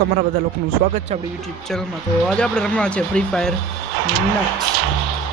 તમારા બધા લોકોનું સ્વાગત છે આપણી યુટ્યુબ ચેનલમાં। તો આજે આપણે રમવા છે free fire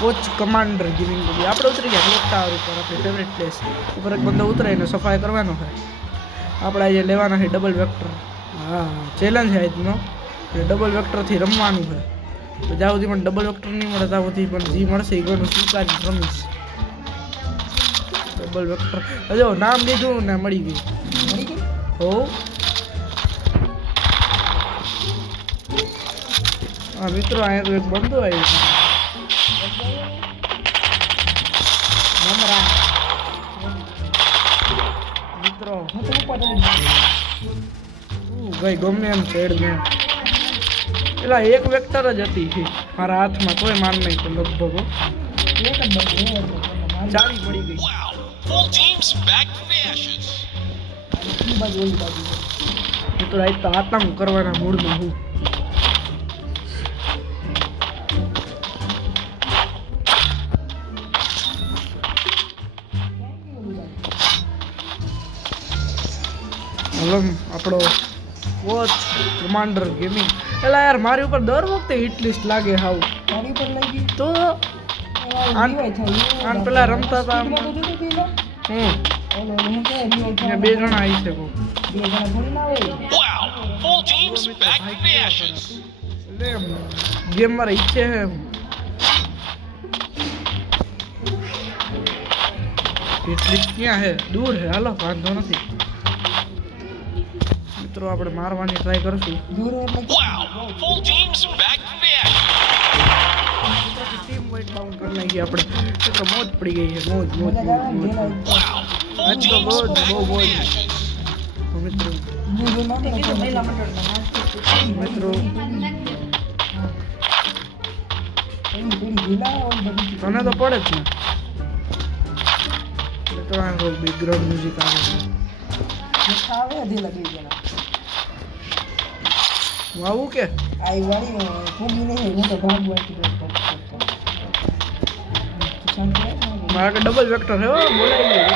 coach commander gaming. આપણે ઉતરી ગયા ક્લોક ટાવર ઉપર, આપણી ફેવરેટ પ્લેસ ઉપર એક બંદો ઉતરે એને સફાઈ કરવાનો છે। આપણે આજે લેવાના છે ડબલ વેક્ટર। હા, ચેલેન્જ છે આજનો, ડબલ વેક્ટરથી રમવાનું છે। તો જ્યાં સુધી પણ ડબલ વેક્ટર નહીં મળે ત્યાં સુધી પણ જે મળશે એ ઘણું સ્વીકારી રમીશ। ડબલ વેક્ટર હજો નામ લીધું ને મળી ગયું। હો હા મિત્રો, અહીંયા તો એક બંદો આવ્યો છે મિત્રો। ભાઈ ગમે એમ ચેડ ને પેલા એક વેક્ટર જ હતી મારા હાથમાં, તોય માર નહીં તો લગભગ ચાવી મળી ગઈ। મિત્રો આજ તો આતંક કરવાના મૂડમાં હું। આપણો વોચ કમાન્ડર ગેમિંગ। એલા યાર મારી ઉપર દર વખતે હિટ લિસ્ટ લાગે હાવ મારી ઉપર લાગી તો આન પેલા રમતા હતા બે જણા આવી છે ગેમ મારે ઈચ્છે હે હિટ લિસ્ટ ક્યાં હે? દૂર હે, હાલો વાંધો નથી મિત્રો, આપણે મારવાની ટ્રાય કરશું। ટીમ વાઇડ બાઉન્ડ કરી નાખી આપણે, તો મોજ પડી ગઈ છે। મોજ મોજ મોજ આજ તો બહુ મોજ મિત્રો। તને તો પડે જ ને મિત્રો। આ બેકગ્રાઉન્ડ મ્યુઝિક આવે છે વાવું કે આઈ વાળી ફૂગી નહીં, હું તો ભાગવા મારા કે ડબલ વેક્ટર હે બોલાઈ ગયો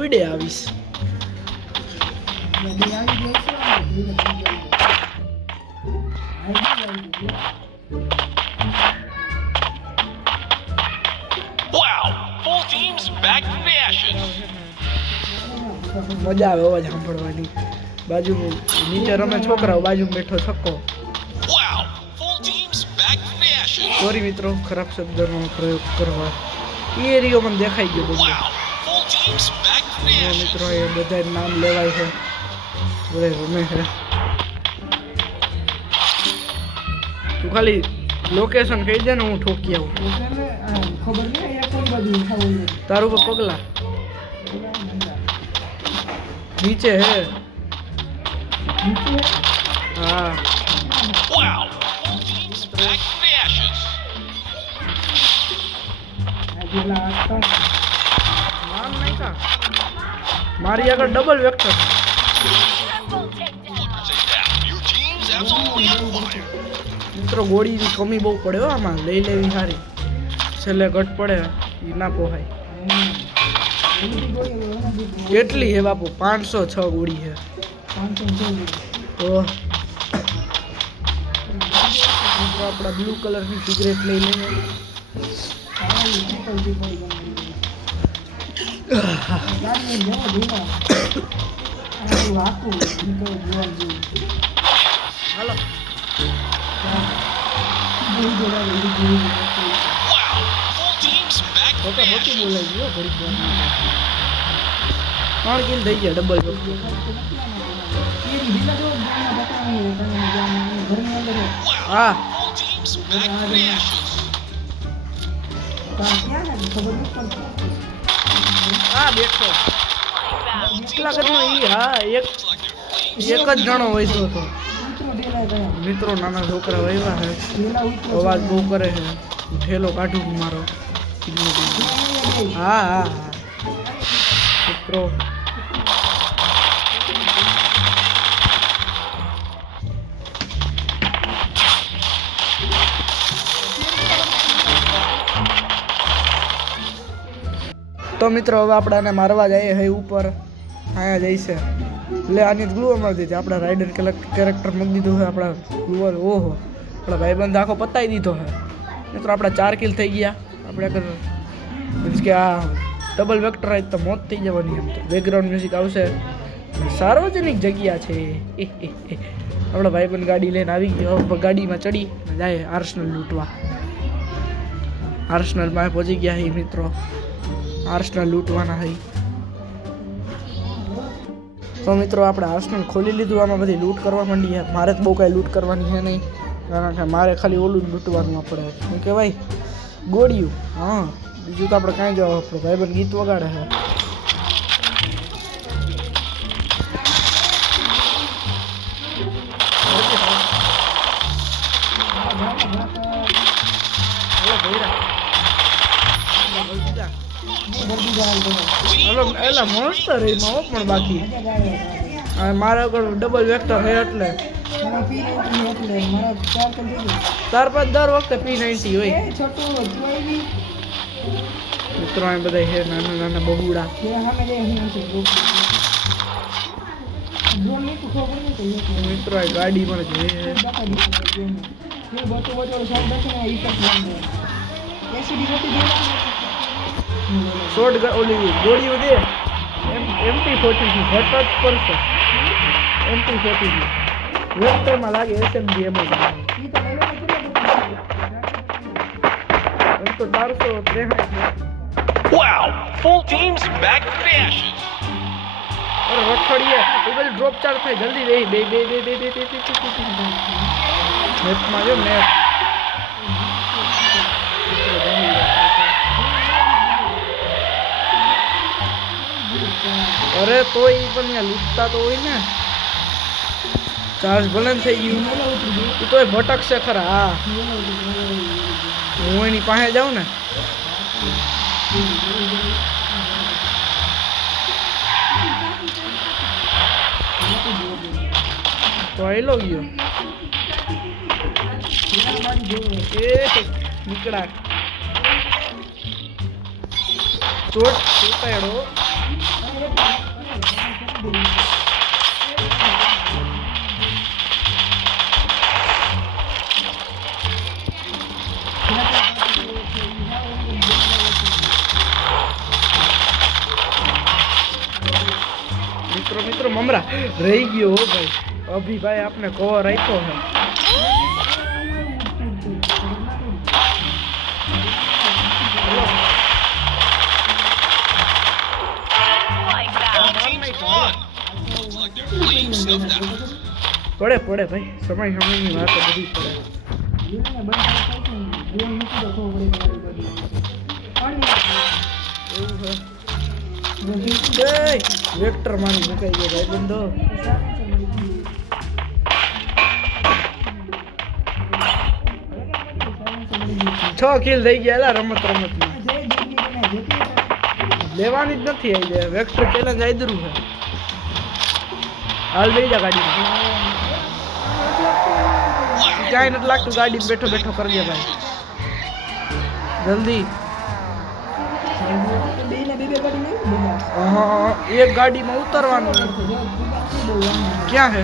ઉડે આવીશ। મજા આવે અવાજ સાંભળવાની। બાજુ નીચે રમે છોકરાઓ, બાજુ બેઠો છક્કો। સોરી મિત્રો, ખરાબ શબ્દનો પ્રયોગ કરવા। એ એરિયો મને દેખાઈ ગયો બધું મિત્રો। એ બધા નામ લેવાય છે, બધા રમે છે। તું ખાલી લોકેશન કહી દે ને, હું ઠોકી આવું। તારું પર પગલા नीचे है। हाँ मारी अगर डबल वेक्टर मित्रों गोड़ी की कमी बहुत पड़े हो आमा, लई लेवी सारी छेल्ले घट पड़े ई ना पोहाय। કેટલી હે બાપુ? 506 ગોળી હે। 506 તો આપણા બ્લુ કલરની સિગરેટ લઈ લઈએ। હાલો ઓકે મોટી બોલાઈ ગયો ઘડી ત્રણ કિલ થઈ ગયા ડબલ હા હા બેઠો કેટલા કરનો ઈ। હા એક જ જણો હોય તો મિત્રો નાના છોકરા વહેવા છે, અવાજ બહુ કરે છે, ઠેલો કાઢું મારો। હા હા મિત્રો તો મિત્રો હવે આપણે આને મારવા જઈએ હે ઉપર। આયા જઈશે એટલે આની ગ્લુઅર મારી દીધી આપણા રાઇડર કેરેક્ટર મૂકી દીધું છે આપણા ગ્લુઅર ઓહો આપણા ભાઈબંધ આખો પતાવી દીધો છે મિત્રો આપણા 4 કિલ થઈ ગયા આપણે અગર મીન્સ કે આ ડબલ વેક્ટર હોય તો મોત થઈ જવાની એમ તો બેકગ્રાઉન્ડ મ્યુઝિક આવશે સાર્વજનિક જગ્યા છે આપણા ભાઈબંધ ગાડી લઈને આવી ગયો ગાડીમાં ચડી જાય આર્સનલ લૂંટવા આર્સનલમાં પહોંચી ગયા હી મિત્રો આર્સનલ લૂંટવાના હઈ તો મિત્રો આપણે આર્સનલ ખોલી લીધું આમાં બધી લૂંટ કરવા માંડી છે મારે તો બહુ કાંઈ લૂંટ કરવાની છે નહીં કારણ કે મારે ખાલી ઓલું લૂંટવાનું આપણે શું કહેવાય ગોળિયું હા બીજું તો આપણે કાંઈ જવા આપણો ભાઈબંધ ગીત વગાડે છે એલા મોન્સ્ટર એમાં પણ બાકી મારા આગળ ડબલ વેક્ટર છે એટલે 4-5 દર વખતે P90 હોય મિત્રો આ બધા છે નાના નાના બહુડા મિત્રો આ ગાડી પણ જોઈએ શોર્ટ ઓલી ગોળીઓ દે MP40 ઘટ જ કરશે MP40 વેક્ટરમાં લાગે SMG એમ તો 463 Wow! Full teams back to the ashes. અરે રખડીએ એ બધું ડ્રોપ ચાર્જ થાય જલ્દી રહી બે મેપમાં જો મેપ અરે તો એ પણ ત્યાં લૂંટતા તો હોય ને ચાર્જ ભલે થઈ ગયું એ તોય ભટકશે ખરા હા હું એની પાસે જાઉં ને તો આયલો ગયો એ નીકળા ચોટાડો મિત્રો મમરા રહી ગયો હો ભાઈ અભિભાઈ આપને કવર આપ્યો છે પડે ભાઈ સમયની વાત બધી પડે વેક્ટર મારી મુકાઈ ગયો ભાઈ બંધો 6 કિલ થઈ ગયા રમતમાં લેવાની જ નથી આવી વેક્ટર ચેલેન્જ આદરું છે હાલ બેસી જા ગાડીમાં ક્યાંય નથી લાગતું ગાડી બેઠો કરજે ભાઈ જલ્દી એક ગાડીમાં ઉતરવાનું ક્યાં છે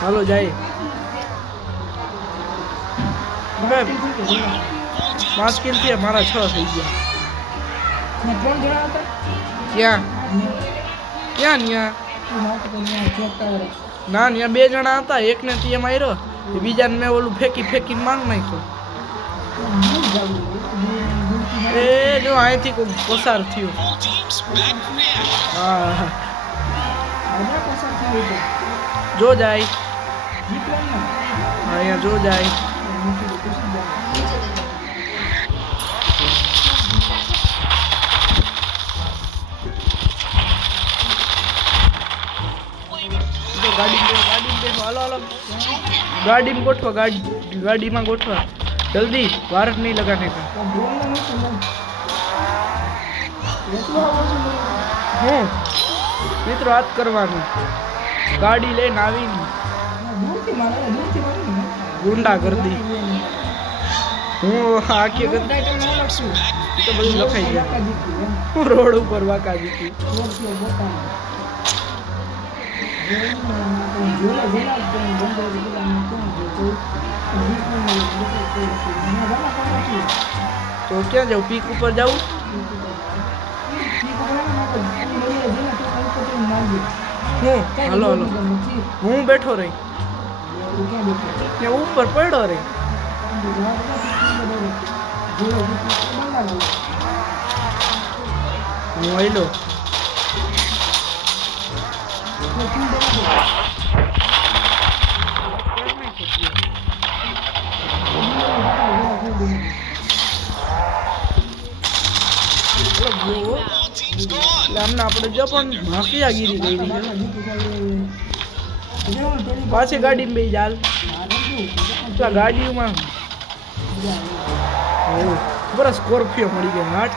હાલો જાય 5 કિલ થયા મારા 6 થઈ ગયા ક્યાં ના ત્યાં 2 જણા હતા એકને ત્યાં માર્યો બીજાને મેં ઓલું ફેંકીને માંગ નાખ્યો એ જો અહીંથી કોઈ પસાર થયું હા જો જાય અહીંયા જો જાય गाड़ी में गोठवा गाड़ी में गोठवा जल्दी भारत नहीं लगाने का हाँ मित्रों हाथ करवानी गाड़ी लेने आवी गुंडा कर दी हूँ आके તો બધું લખાઈ ગયું રોડ ઉપર વાંકા દીધી તો ક્યાં જાઉં પીક ઉપર જાઉં હું હાલો હાલો હું બેઠો રહી ત્યાં ઉપર પડ્યો રહી હું આયલો એટલે અમને આપણે જો પણ માફિયાગીરી થઈ છે પાછી ગાડીમાં બે ચાલ એટલા ગાડીઓમાં બરાબર સ્કોર્પિયો મળી ગઈ હાટ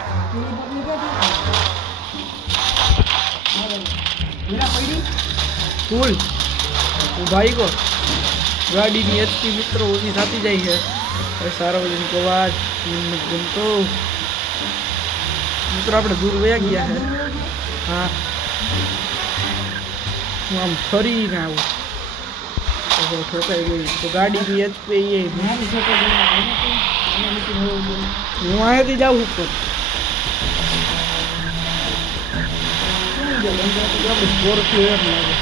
ફૂલ ભાઈ કો ગાડીની એચપી મિત્રો ઓછી થતી જાય છે સાર્વજનિક અવાજ ગમતો મિત્રો આપણે દૂર વયા ગયા છે હા હું આમ ફરીને આવું ઠોકાઈ ગયું તો ગાડીની એચપી હું અહીંયાથી જાઉં ઉપર સ્કોર્પિયો એમ લાગે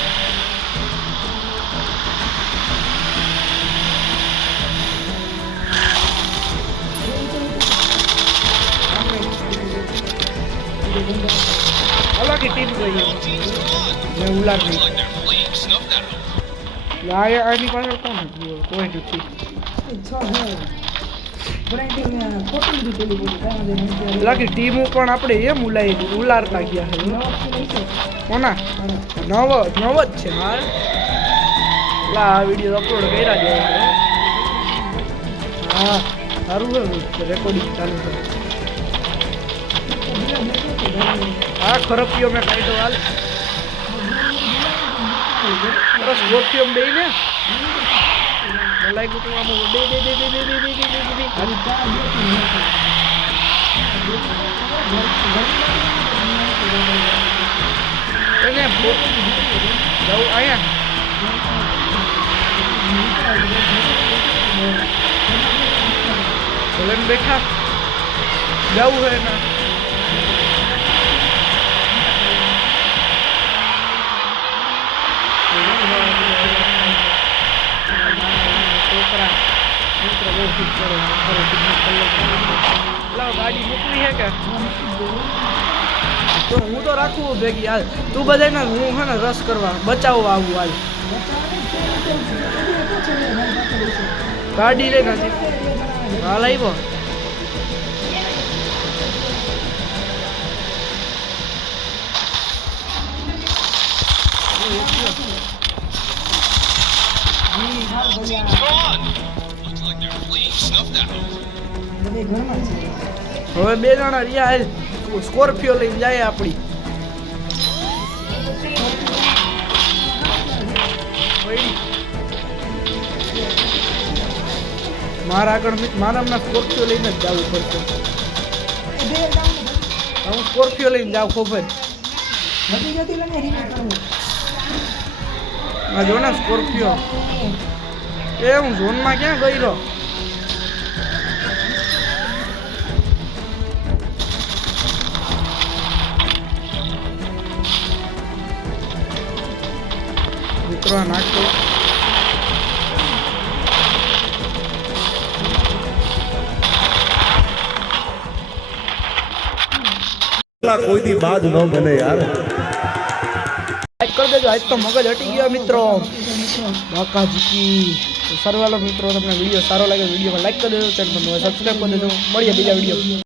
અલગ ટીમ ગઈ મેં ઉલાર નહીં આની પાછળ કોણ હતું કોઈ નથી લાગે ટીમો પણ આપણે એમ ઉલારતા ગયા છે કોના નવ જ છે હા લા આ વિડીયો અપલોડ કર્યા છે હા સારું છે રેકોર્ડિંગ ચાલુ છે હા ખરપિયો મેં કાઢ્યો હાલ સરસ ગોઠિયો બે ને લાગ્યું તું આમ બે એને જાઉં અહીંયા બેઠા જવું હોય ના ગાડી મોકલી છે કે તો હું તો રાખું ભેગી હાલ તું બધાને હું છે ને રસ કરવા બચાવવા આવું હાલ ગાડી લઈને હજી હાલ આવ્યો Team's gone. Looks like they're fleeing snuffed out. હવે બે જણા રહ્યા હાલ સ્કોર્પિયો લઈને જાય આપણી મારા આગળ મારા હમણાં સ્કોર્પિયો લઈને જ જવું પડશે હું સ્કોર્પિયો લઈને જાઉં ખબર જો ને સ્કોર્પિયો એ હું ઝોનમાં ક્યાં ગઈ રહ્યો મિત્રો નાખો કોઈથી બાદ ન બને યાર લાઈક કરી દેજો આજ તો મગજ હટી ગયો મિત્રો બાકાજી સર્વાલો મિત્રો તમને વિડીયો સારો લાગે વિડીયોમાં લાઈક કરી દેજો ચેનલ સબસ્ક્રાઈબ કરી દેજો મળીએ બીજા વિડીયો